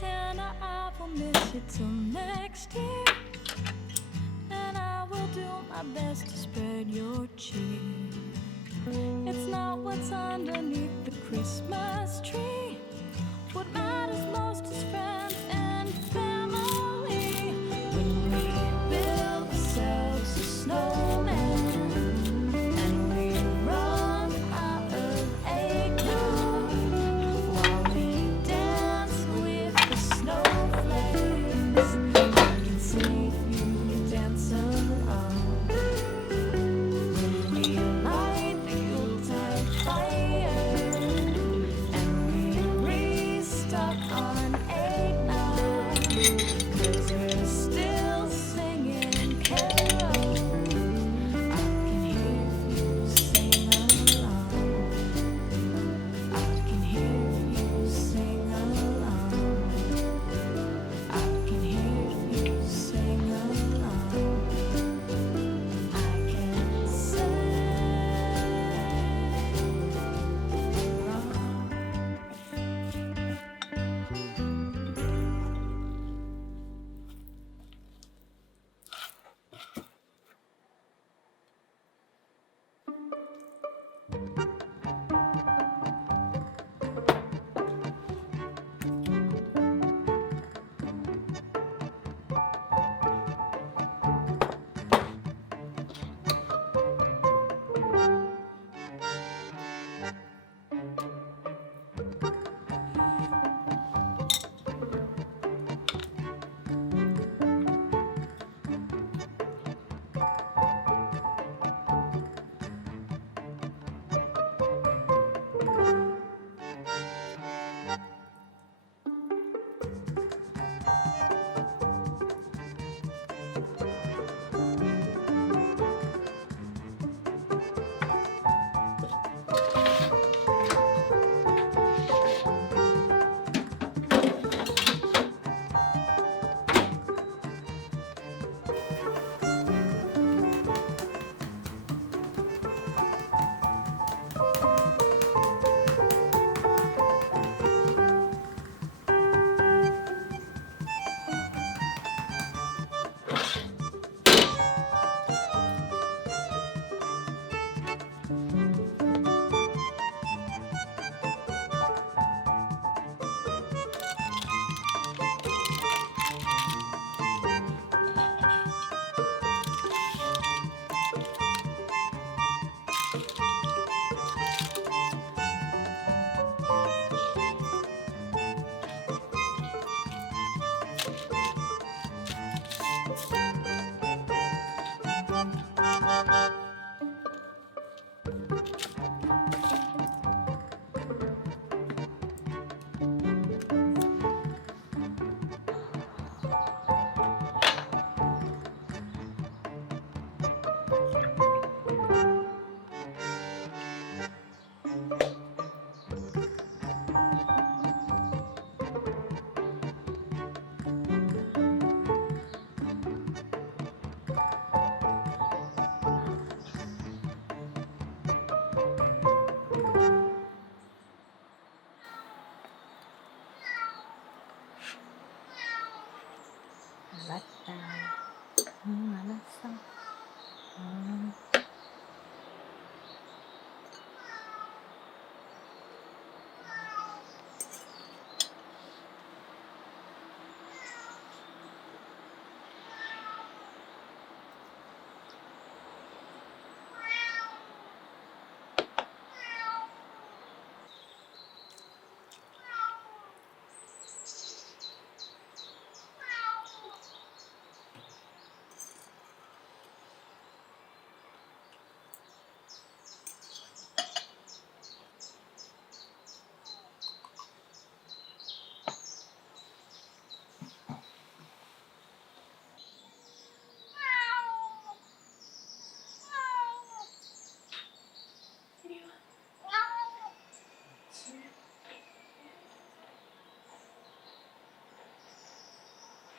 Santa, I will miss you till next year. And I will do my best to spread your cheer. It's not what's underneath the Christmas tree. What matters most is friends and family. When we build ourselves a snowman and we run out of eggnog while we dance with the snowflakes, I can see if you dance along. When we light the Yuletide fire and we restock on eggnog, 'cause we're still singing carols. I can hear you sing along. I can hear you sing along. I can hear you sing along. I can sing along. 알았다. 알았어.